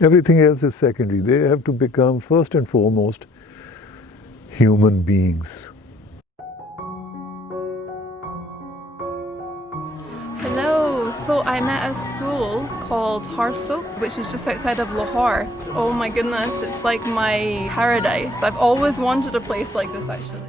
Everything else is secondary. They have to become first and foremost human beings. Hello, so I'm at a school called Harsukh, which is just outside of Lahore. Oh my goodness, it's like my paradise. I've always wanted a place like this actually.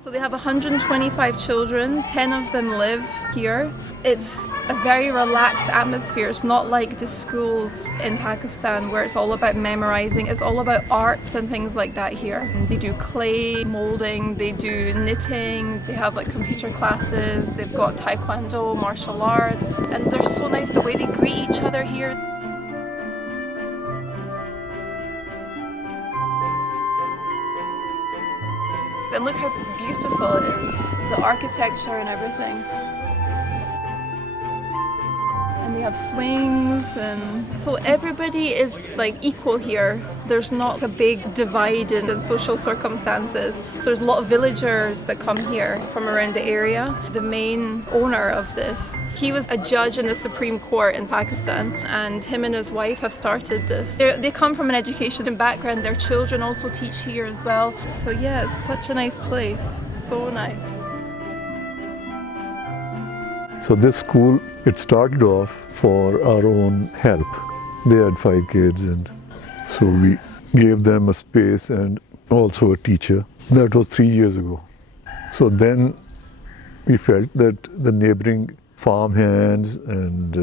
So they have 125 children, 10 of them live here. It's a very relaxed atmosphere. It's not like the schools in Pakistan where it's all about memorizing. It's all about arts and things like that here. They do clay molding, they do knitting, they have like computer classes, they've got taekwondo, martial arts, and they're so nice the way they greet each other here. And look how beautiful it is, the architecture and everything. And they have swings, and so everybody is like equal here. There's not a big divide in social circumstances. So there's a lot of villagers that come here from around the area. The main owner of this, he was a judge in the Supreme Court in Pakistan, and him and his wife have started this. They come from an education background. Their children also teach here as well. So yeah, it's such a nice place. So nice. So this school, it started off for our own help. They had 5 kids, and so we gave them a space and also a teacher. That was 3 years ago. So then we felt that the neighboring farmhands and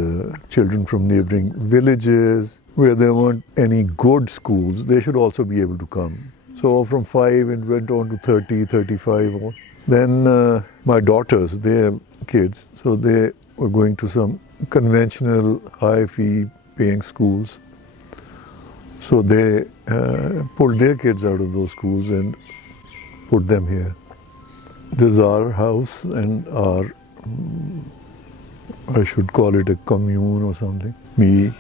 children from neighboring villages where there weren't any good schools, they should also be able to come. So from 5 it went on to 30, 35. Then my daughters, they have kids, so they were going to some conventional high fee paying schools. So they pulled their kids out of those schools and put them here. This is our house and our, I should call it a commune or something. Me,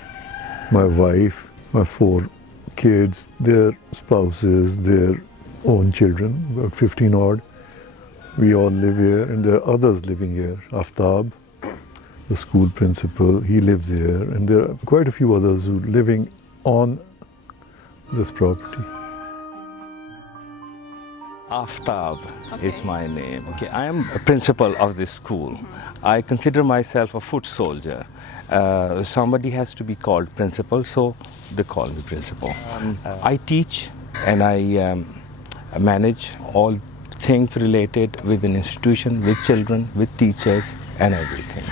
my wife, my 4 kids, their spouses, their own children, about 15 odd. We all live here, and there are others living here. Aftab, the school principal, he lives here, and there are quite a few others who are living on this property. Aftab is my name. Okay, I am a principal of this school. I consider myself a foot soldier. Somebody has to be called principal, so they call me principal. I teach and I manage all things related with an institution, with children, with teachers and everything.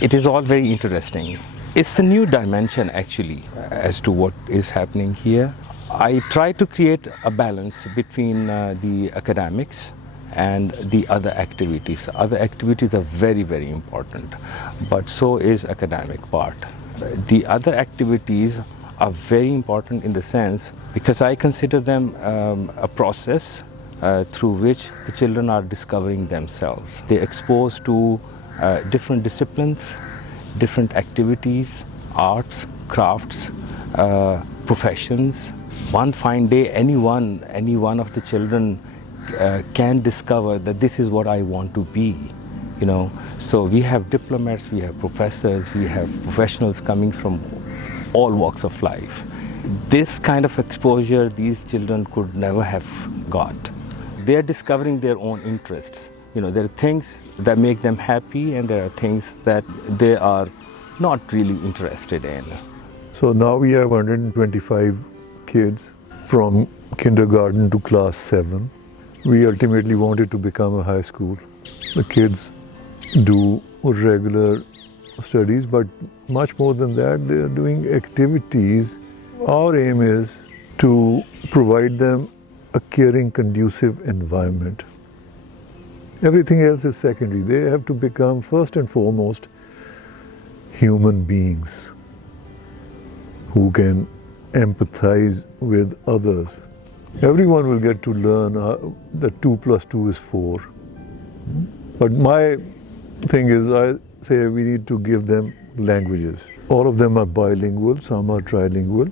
It is all very interesting. It's a new dimension actually as to what is happening here. I try to create a balance between the academics and the other activities. Other activities are very, very important, but so is academic part. The other activities are very important in the sense because I consider them a process through which the children are discovering themselves. They're exposed to different disciplines, different activities, arts, crafts, professions. One fine day, any one of the children can discover that this is what I want to be, you know. So we have diplomats, we have professors, we have professionals coming from all walks of life. This kind of exposure these children could never have got. They are discovering their own interests. You know, there are things that make them happy and there are things that they are not really interested in. So now we have 125 kids from kindergarten to class 7. We ultimately wanted to become a high school. The kids do regular studies, but much more than that, they are doing activities. Our aim is to provide them a caring, conducive environment. Everything else is secondary. They have to become first and foremost human beings who can empathize with others. Everyone will get to learn that 2 + 2 is 4. But my thing is, I say we need to give them languages. All of them are bilingual, some are trilingual.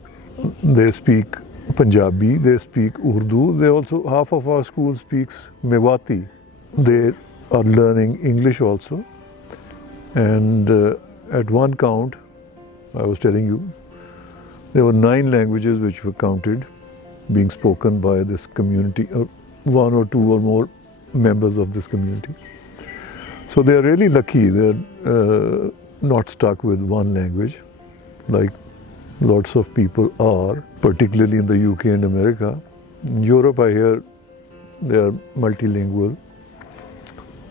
They speak Punjabi, they speak Urdu. They also, half of our school speaks Mewati. They are learning English also. And at one count, I was telling you, there were 9 languages which were counted being spoken by this community, one or two or more members of this community. So they are really lucky. They're not stuck with one language like lots of people are, particularly in the UK and America. In Europe, I hear they are multilingual.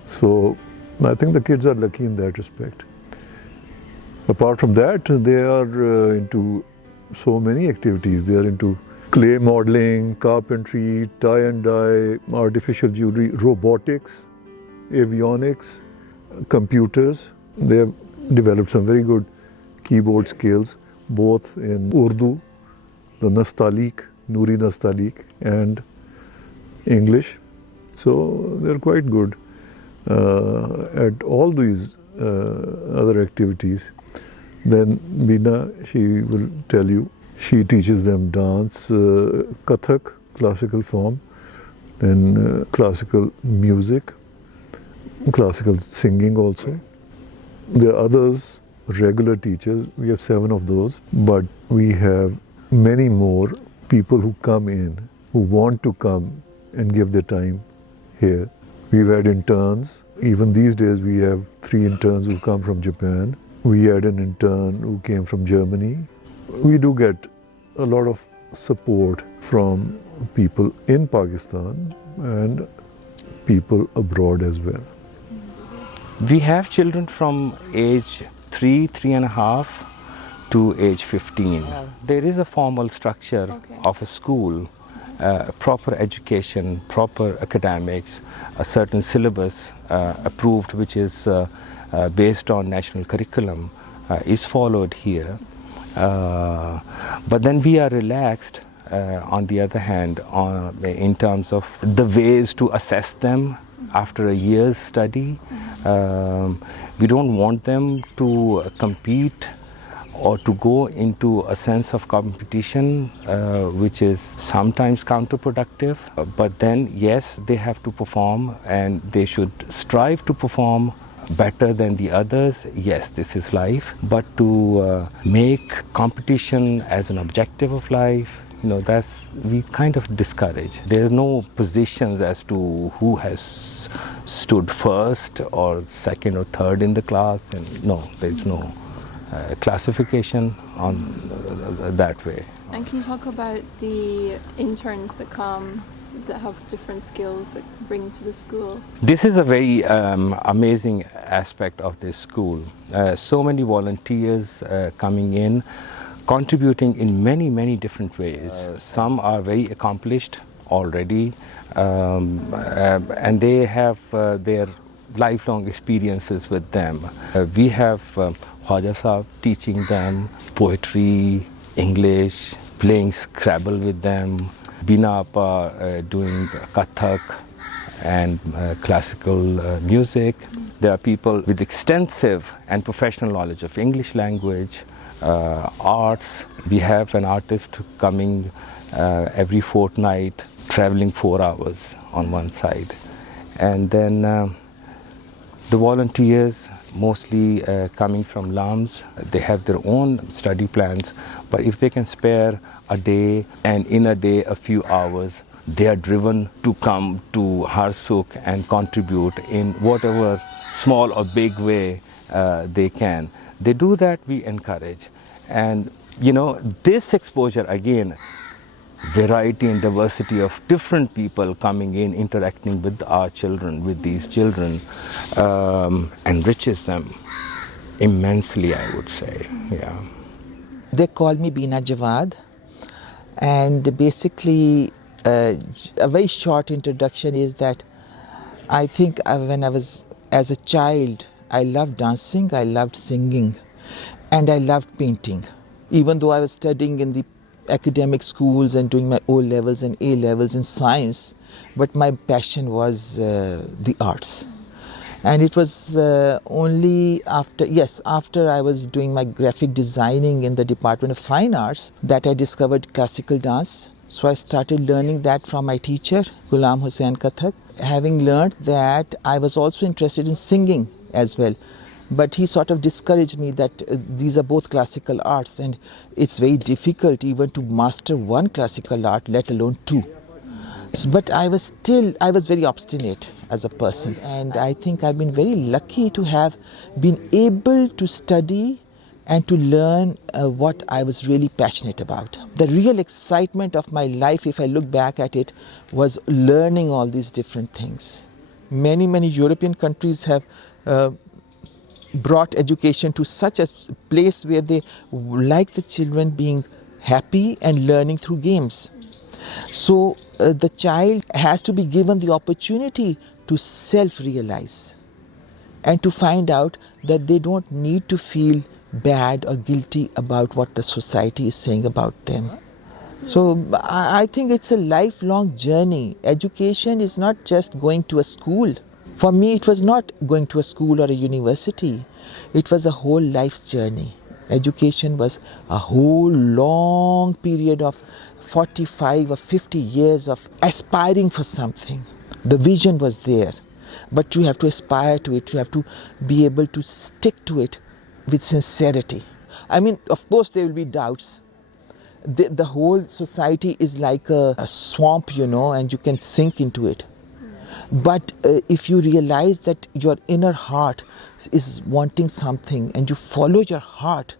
So I think the kids are lucky in that respect. Apart from that, they are into so many activities. They are into clay modeling, carpentry, tie and dye, artificial jewellery, robotics, avionics, computers. They have developed some very good keyboard skills, both in Urdu, the Nastaliq, Nuri Nastaliq, and English. So they're quite good at all these other activities. Then Meena, she will tell you, she teaches them dance, kathak, classical form, then classical music, classical singing also. There are others, regular teachers, we have 7 of those, but we have many more people who come in, who want to come and give their time here. We've had interns. Even these days we have 3 interns who come from Japan. We had an intern who came from Germany. We do get a lot of support from people in Pakistan and people abroad as well. We have children from age 3, 3.5 to age 15. There is a formal structure of a school, proper education, proper academics, a certain syllabus approved which is based on national curriculum is followed here. But then we are relaxed on the other hand in terms of the ways to assess them after a year's study. We don't want them to compete or to go into a sense of competition which is sometimes counterproductive. But then yes, they have to perform and they should strive to perform better than the others. Yes, this is life, but to make competition as an objective of life, that's we kind of discourage. There are no positions as to who has stood first or second or third in the class, and no, there's no classification on that way. And can you talk about the interns that come that have different skills that bring to the school? This is a very amazing aspect of this school. So many volunteers coming in, contributing in many, many different ways. Some are very accomplished already and they have their lifelong experiences with them. We have Harsha Sahab teaching them poetry, English, playing Scrabble with them, Bina Appa doing kathak and classical music. There are people with extensive and professional knowledge of English language, arts. We have an artist coming every fortnight, traveling 4 hours on one side. And then the volunteers, mostly coming from LAMs, they have their own study plans, but if they can spare a day and in a day a few hours, they are driven to come to Harsukh and contribute in whatever small or big way they can. They do that, we encourage. And this exposure again, variety and diversity of different people coming in, interacting with our children, with these children, enriches them immensely, I would say. Yeah. They call me Bina Jawad, and basically a very short introduction is that I think when I was as a child, I loved dancing, I loved singing, and I loved painting. Even though I was studying in the academic schools and doing my O levels and A levels in science, but my passion was the arts. And it was only after I was doing my graphic designing in the Department of Fine Arts that I discovered classical dance. So I started learning that from my teacher, Ghulam Hussain Kathak. having learned that, I was also interested in singing as well. But he sort of discouraged me that these are both classical arts and it's very difficult even to master one classical art, let alone two. But I was very obstinate as a person, and I think I've been very lucky to have been able to study and to learn what I was really passionate about. The real excitement of my life, if I look back at it, was learning all these different things. Many European countries have brought education to such a place where they like the children being happy and learning through games. So the child has to be given the opportunity to self-realize and to find out that they don't need to feel bad or guilty about what the society is saying about them. So I think it's a lifelong journey. Education is not just going to a school. For me, it was not going to a school or a university. It was a whole life's journey. Education was a whole long period of 45 or 50 years of aspiring for something. The vision was there, but you have to aspire to it. You have to be able to stick to it with sincerity. I mean, of course, there will be doubts. The whole society is like a swamp, and you can sink into it. But if you realize that your inner heart is wanting something and you follow your heart,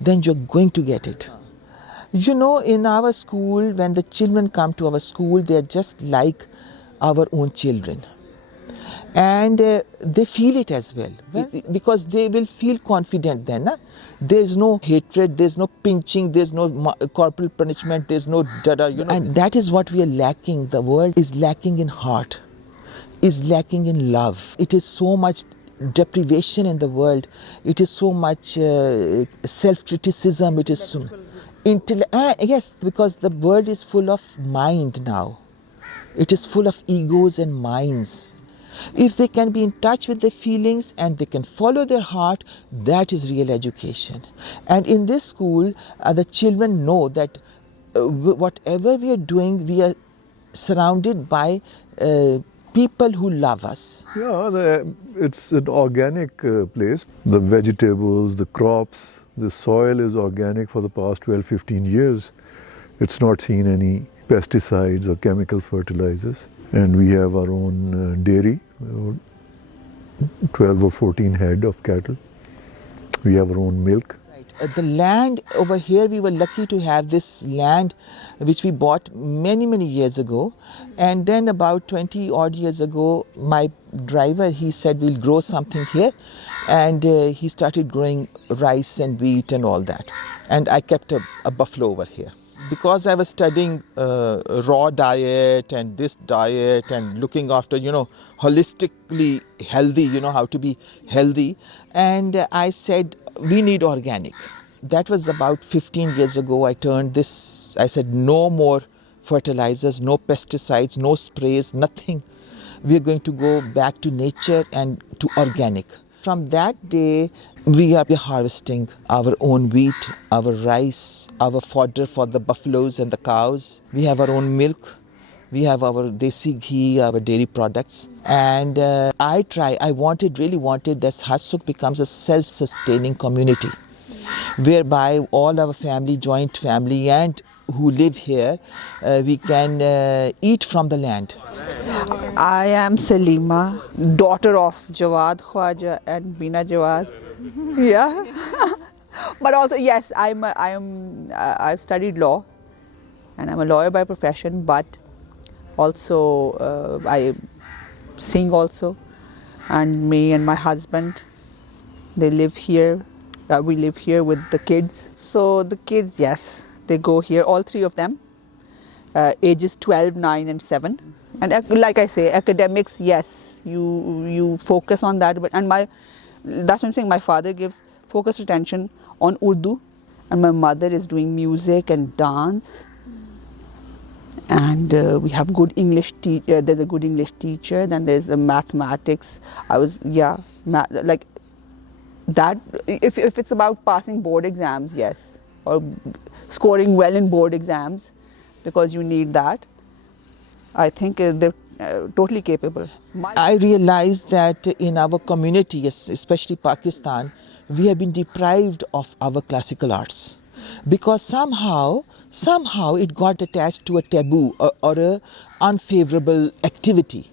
then you're going to get it. In our school, when the children come to our school, they're just like our own children. And they feel it as well, because they will feel confident then. There's no hatred, there's no pinching, there's no corporal punishment, there's no dada, And that is what we are lacking. The world is lacking in heart, is lacking in love. It is so much deprivation in the world. It is so much self-criticism. It is so yes, because the world is full of mind now. It is full of egos and minds. If they can be in touch with their feelings and they can follow their heart, that is real education. And in this school, the children know that whatever we are doing, we are surrounded by people who love us. Yeah, it's an organic place. The vegetables, the crops, the soil is organic for the past 12-15 years. It's not seen any pesticides or chemical fertilizers. And we have our own dairy, 12 or 14 head of cattle. We have our own milk. Right. The land over here, we were lucky to have this land which we bought many years ago. And then about 20 odd years ago, my driver, he said we'll grow something here. And he started growing rice and wheat and all that. And I kept a buffalo over here. Because I was studying raw diet and this diet and looking after, holistically healthy, how to be healthy. And I said, we need organic. That was about 15 years ago. I said, no more fertilizers, no pesticides, no sprays, nothing. We are going to go back to nature and to organic. From that day, we are harvesting our own wheat, our rice, our fodder for the buffaloes and the cows. We have our own milk. We have our desi ghee, our dairy products. And I really wanted that Harsukh becomes a self-sustaining community, whereby all our family, joint family and who live here, we can eat from the land. I am Salima, daughter of Jawad Khwaja and Bina Jawad. Yeah, but also yes, I've studied law, and I'm a lawyer by profession. But also I sing also, and me and my husband, they live here. We live here with the kids. So the kids, yes, they go here. All three of them, ages 12, 9, and 7. And like I say, academics, yes, you focus on that. That's what I'm saying. My father gives focused attention on Urdu, and my mother is doing music and dance. And we have good English teacher. There's a good English teacher. Then there's a mathematics. Like that. If it's about passing board exams, yes, or scoring well in board exams, because you need that. I think totally capable. I realized that in our community, yes, especially Pakistan, we have been deprived of our classical arts because somehow it got attached to a taboo or a unfavorable activity.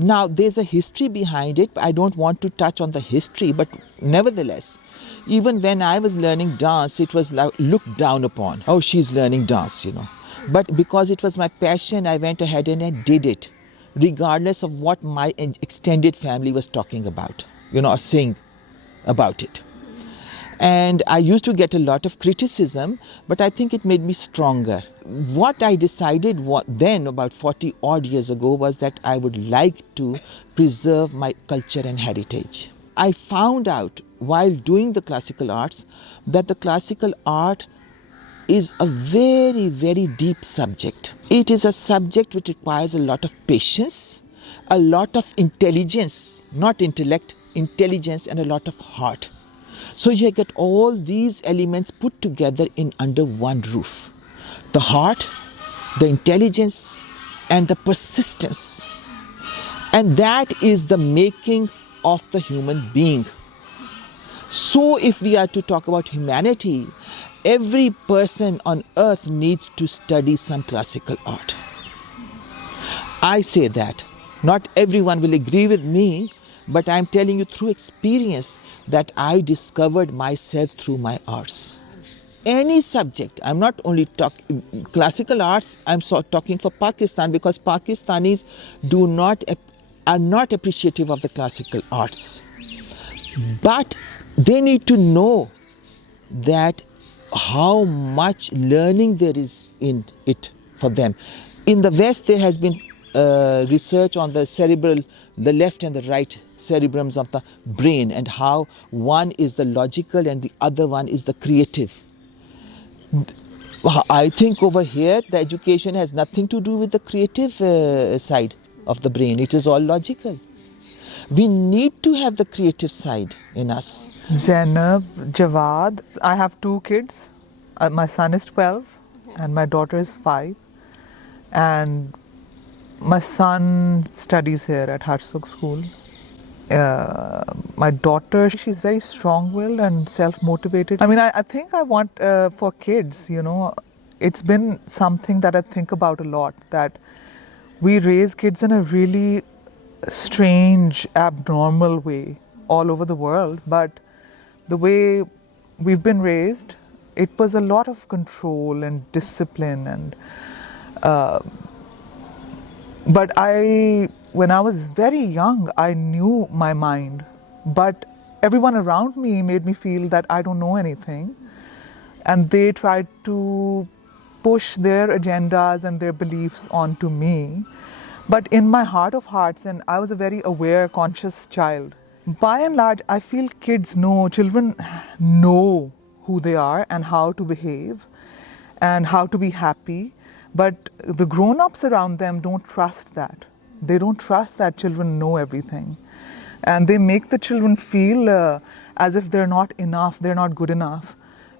Now there's a history behind it. I don't want to touch on the history, but nevertheless, even when I was learning dance, it was looked down upon. Oh, she's learning dance, you know. But because it was my passion, I went ahead and I did it, regardless of what my extended family was talking about, you know, or saying about it. And I used to get a lot of criticism, but I think it made me stronger. What I decided then, about 40 odd years ago, was that I would like to preserve my culture and heritage. I found out while doing the classical arts that the classical art is a very, very deep subject. It is a subject which requires a lot of patience, a lot of intelligence, not intellect, intelligence, and a lot of heart. So you get all these elements put together in under one roof. The heart, the intelligence, and the persistence. And that is the making of the human being. So if we are to talk about humanity, every person on earth needs to study some classical art. I say that. Not everyone will agree with me, but I'm telling you through experience that I discovered myself through my arts. Any subject, I'm not only talking classical arts, I'm talking for Pakistan because Pakistanis are not appreciative of the classical arts. But they need to know that how much learning there is in it for them. In the West, there has been research on the left and the right cerebrums of the brain, and how one is the logical and the other one is the creative. I think over here the education has nothing to do with the creative side of the brain. It is all logical. We need to have the creative side in us. Zainab, Jawad. I have 2 kids. My son is 12 and my daughter is 5. And my son studies here at Harsukh school. My daughter, she's very strong-willed and self-motivated. I mean, I think I want for kids, you know, it's been something that I think about a lot, that we raise kids in a really strange, abnormal way all over the world. But the way we've been raised, it was a lot of control and discipline. And but when I was very young, I knew my mind, but everyone around me made me feel that I don't know anything, and they tried to push their agendas and their beliefs onto me. But in my heart of hearts, and I was a very aware, conscious child, by and large, I feel children know who they are and how to behave and how to be happy. But the grown-ups around them don't trust that. They don't trust that children know everything. And they make the children feel as if they're not enough, they're not good enough.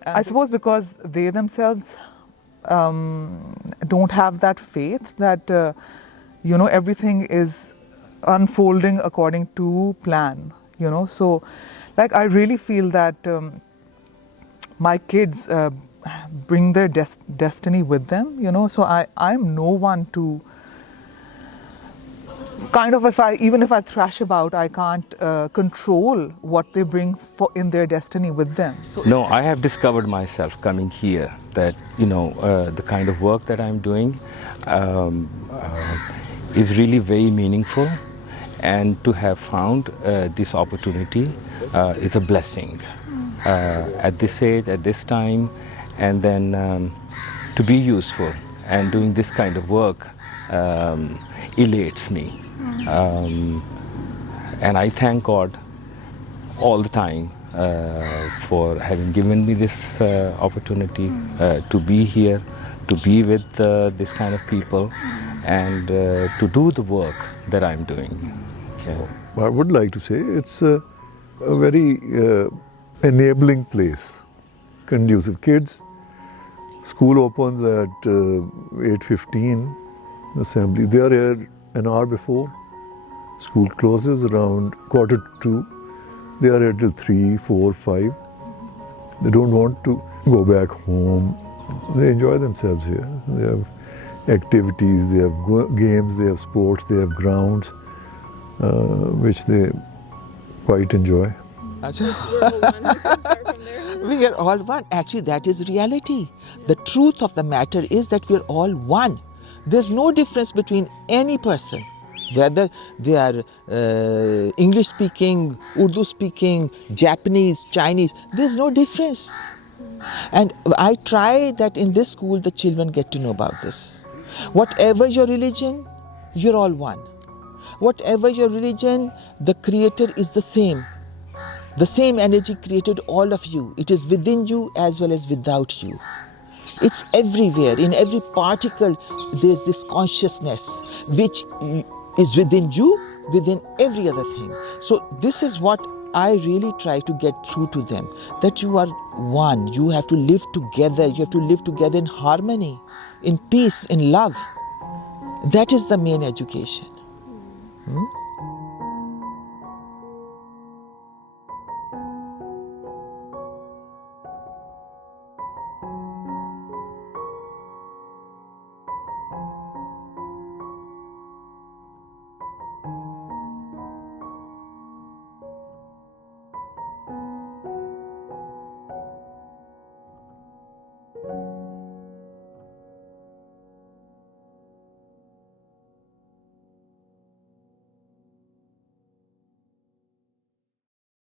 I suppose because they themselves don't have that faith that, everything is unfolding according to plan, So, I really feel that my kids bring their destiny with them, So I'm no one to even if I thrash about, I can't control what they bring in their destiny with them. So No, I have discovered myself coming here that, the kind of work that I'm doing is really very meaningful, and to have found this opportunity is a blessing at this age, at this time, and then to be useful and doing this kind of work elates me. And I thank God all the time for having given me this opportunity to be here, to be with this kind of people, and to do the work that I'm doing. I would like to say it's a very enabling place, conducive. Kids, school opens at 8:15, assembly. They are here an hour before school closes, around 1:45. They are at till 3, 4, 5. They don't want to go back home. They enjoy themselves here. They have activities, they have games, they have sports, they have grounds, which they quite enjoy. We are all one. Actually, that is reality. The truth of the matter is that we are all one. There's no difference between any person, whether they are English speaking, Urdu speaking, Japanese, Chinese. There's no difference. And I try that in this school the children get to know about this. Whatever your religion, you're all one. Whatever your religion, the Creator is the same. The same energy created all of you. It is within you as well as without you. It's everywhere. In every particle, there's this consciousness which is within you, within every other thing. So this is what I really try to get through to them, that you are one. You have to live together. You have to live together in harmony, in peace, in love. That is the main education.